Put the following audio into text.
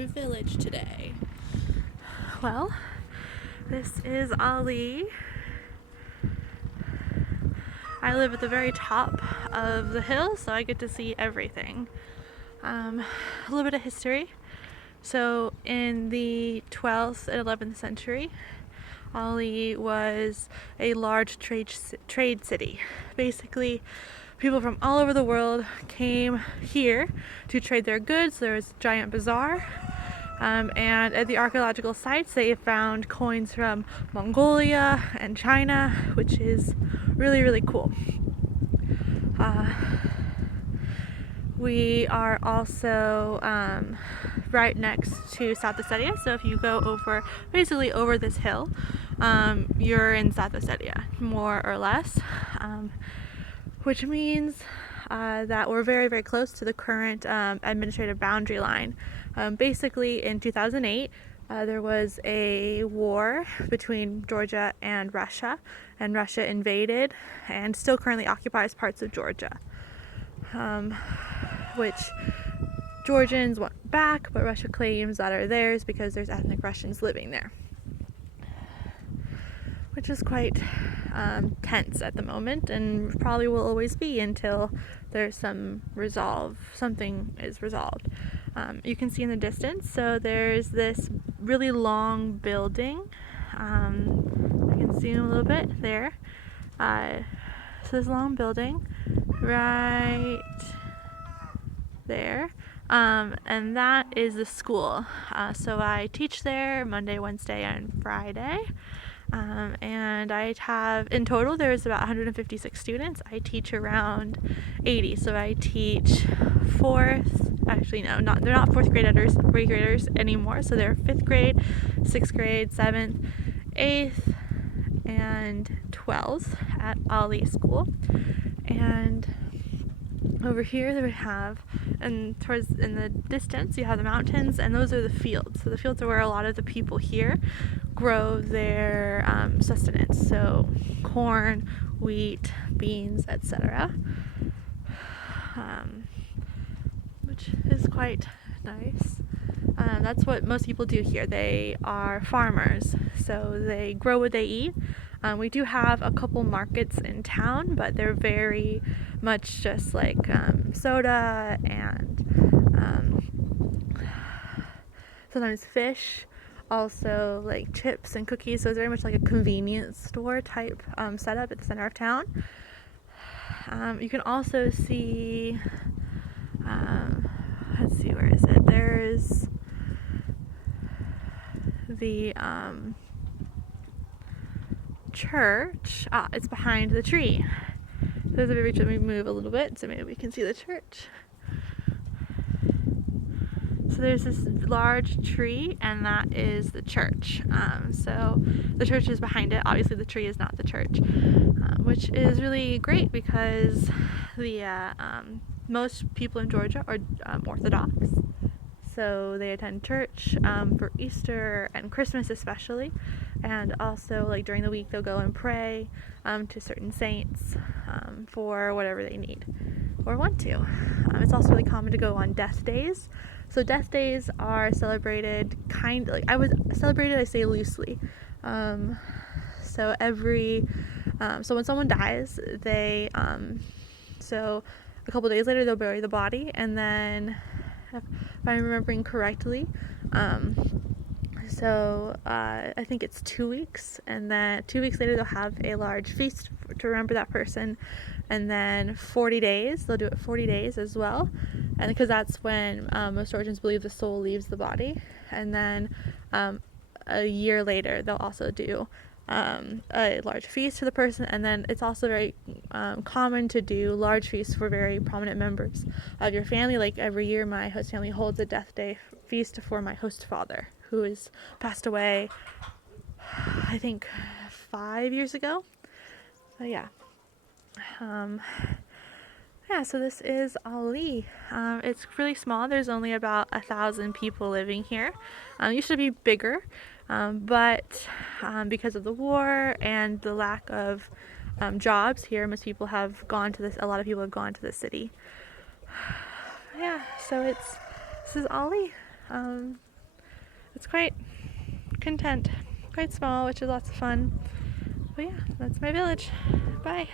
new village today. Well, this is Ali. I live at the very top of the hill, so I get to see everything. A little bit of history. So in the 12th and 11th century, Ali was a large trade city. Basically, people from all over the world came here to trade their goods. There was a giant bazaar. And at the archaeological sites, they found coins from Mongolia and China, which is really, really cool. We are also right next to South Ossetia, so if you go basically over this hill, you're in South Ossetia, more or less, which means that we're very, very close to the current administrative boundary line. Basically, in 2008, there was a war between Georgia and Russia invaded and still currently occupies parts of Georgia, which Georgians want back, but Russia claims that are theirs because there's ethnic Russians living there, which is quite tense at the moment, and probably will always be until there's something is resolved. You can see in the distance, so there's this really long building. I can zoom a little bit there. So this long building right there, and that is the school. So I teach there Monday, Wednesday, and Friday. And I have, in total, there's about 156 students. I teach around 80. So I teach they're not fourth graders anymore. So they're 5th grade, 6th grade, 7th, 8th, and 12th at Ali School. And over here we have, in the distance, you have the mountains, and those are the fields. So the fields are where a lot of the people here grow their sustenance. So corn, wheat, beans, etc. Which is quite nice. That's what most people do here. They are farmers, so they grow what they eat. We do have a couple markets in town, but they're very much just like soda and sometimes fish, also like chips and cookies. So it's very much like a convenience store type setup at the center of town. You can also see, let's see, where is it? There's the church. It's behind the tree. There's a very, let me move a little bit so maybe we can see the church. So there's this large tree, and that is the church. So the church is behind it. Obviously the tree is not the church, which is really great because the most people in Georgia are Orthodox. So they attend church for Easter and Christmas especially, and also like during the week they'll go and pray to certain saints for whatever they need or want to. It's also really common to go on death days. So death days are celebrated I say loosely. So when someone dies, so a couple days later they'll bury the body, and then if I'm remembering correctly, I think it's 2 weeks, and then 2 weeks later they'll have a large feast to remember that person, and then 40 days, they'll do it 40 days as well, and because that's when most Georgians believe the soul leaves the body, and then a year later they'll also do a large feast for the person, and then it's also very common to do large feasts for very prominent members of your family. Like every year my host family holds a death day feast for my host father, who has passed away I think 5 years ago. So so this is Ali. It's really small. There's only about 1,000 people living here. It used to be bigger, but because of the war and the lack of jobs here, a lot of people have gone to the city. So this is Ali. it's quite content, quite small, which is lots of fun. But yeah, that's my village. Bye.